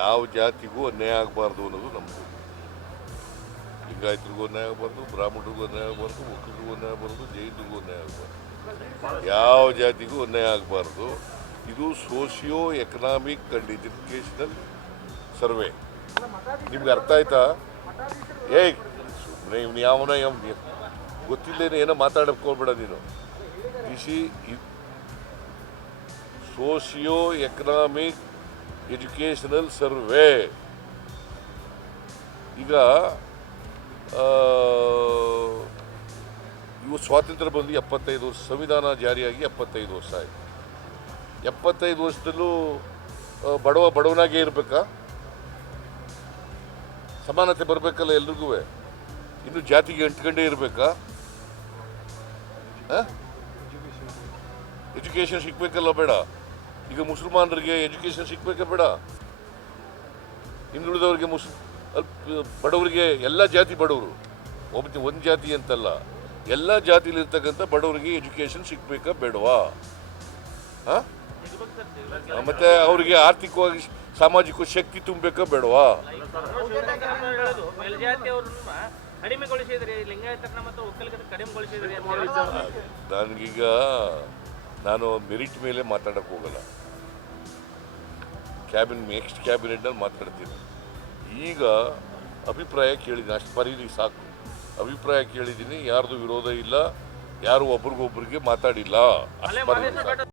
ಯಾವ ಜಾತಿಗೂ ಅನ್ಯಾಯ ಆಗಬಾರ್ದು ಅನ್ನೋದು ನಮ್ಮದು ಲಿಂಗಾಯತರಿಗೂ ಅನ್ಯಾಯ ಆಗಬಾರ್ದು, ಬ್ರಾಹ್ಮಣರಿಗೂ ಅನ್ಯಾಯ ಆಗಬಾರ್ದು ಒಕ್ಕಲಿಗೂ ಅನ್ಯಾಯ ಆಗಬಾರ್ದು, ಜೈನರಿಗೂ ಅನ್ಯಾಯ ಆಗಬಾರ್ದು. ಯಾವ ಜಾತಿಗೂ ಅನ್ಯಾಯ ಆಗಬಾರ್ದು, ಇದು socio economic and educational survey. ನಿಮ್ಗೆ ಅರ್ಥ ಆಯ್ತಾ? ಏಯ್ ಸುಮ್ಮನೆ ಇವ್ನು ಯಾವನ ಯಾವ ಏನೋ ಮಾತಾಡಕ್ಕೆ ನೀನು. ದಿಶಿ ಸೋಷಿಯೋ ಎಕನಾಮಿಕ್ ಎಜುಕೇಷನಲ್ ಸರ್ವೆ. ಈಗ ಇವು ಸ್ವಾತಂತ್ರ್ಯ ಬಂದು ಎಪ್ಪತ್ತೈದು ವರ್ಷ, ಸಂವಿಧಾನ ಜಾರಿಯಾಗಿ ಎಪ್ಪತ್ತೈದು ವರ್ಷ ಆಯಿತು. ಎಪ್ಪತ್ತೈದು ವರ್ಷದಲ್ಲೂ ಬಡವ ಬಡವನಾಗೇ ಇರಬೇಕಾ? ಸಮಾನತೆ ಬರಬೇಕಲ್ಲ ಎಲ್ರಿಗೂ? ಇನ್ನು ಜಾತಿಗೆ ಅಂಟ್ಕೊಂಡೇ ಇರಬೇಕಾ? ಎಜುಕೇಷನ್ ಸಿಗ್ಬೇಕಲ್ಲ ಬೇಡ. ಈಗ ಮುಸಲ್ಮಾನರಿಗೆ ಎಜುಕೇಷನ್ ಸಿಗಬೇಕೇ ಬೇಡ. ಹಿಂದುಳಿದವರಿಗೆ ಮುಸ್ ಬಡವರಿಗೆ ಎಲ್ಲ ಜಾತಿ ಬಡವರು. ಒಬ್ಬ ಒಂದು ಜಾತಿ ಅಂತಲ್ಲ. ಎಲ್ಲ ಜಾತಿಲಿರ್ತಕ್ಕಂಥ ಬಡವರಿಗೆ ಎಜುಕೇಷನ್ ಸಿಗ್ಬೇಕಾ ಬೇಡವಾ? ಆ, ಮತ್ತೆ ಅವರಿಗೆ ಆರ್ಥಿಕವಾಗಿ ಸಾಮಾಜಿಕ ಶಕ್ತಿ ತುಂಬಬೇಕಾ ಬೇಡವಾ. ನನಗೀಗ ನಾನು ಮೆರಿಟ್ ಮೇಲೆ ಮಾತಾಡಕ್ಕೆ ಹೋಗಲ್ಲ. ಕ್ಯಾಬಿನ್ ನೆಕ್ಸ್ಟ್ ಕ್ಯಾಬಿನೆಟ್ನಲ್ಲಿ ಮಾತಾಡ್ತೀನಿ. ಈಗ ಅಭಿಪ್ರಾಯ ಕೇಳಿದ್ದೀನಿ ಅಷ್ಟು ಬರೀರಿ ಸಾಕು. ಅಭಿಪ್ರಾಯ ಕೇಳಿದ್ದೀನಿ ಯಾರ್ದು ವಿರೋಧ ಇಲ್ಲ ಯಾರು ಒಬ್ರಿಗೊಬ್ರಿಗೆ ಮಾತಾಡಿಲ್ಲ ಅಷ್ಟು ಸಾಕು.